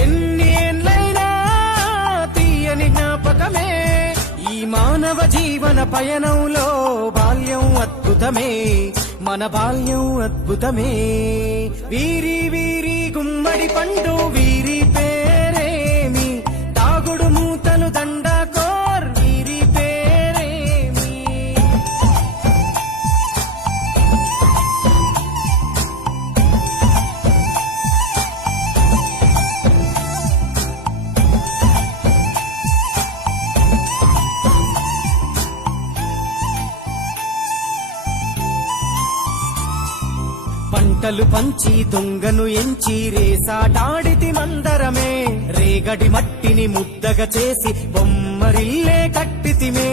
ఎన్ని ఏళ్ళైనా తీయని జ్ఞాపకమే ఈ మానవ జీవన పయనంలో బాల్యం అద్భుతమే మన బాల్యం అద్భుతమే వీరి వీరి గుమ్మడి పండు వీరి పేరేమి తాగుడు మూతలు దండాకోర్ వీరి పేరేమి పంటలు పంచి దొంగను ఎంచి రేసాటాడితి మందరమే రేగడి మట్టిని ముద్దగా చేసి బొమ్మరిల్లే కట్టితిమే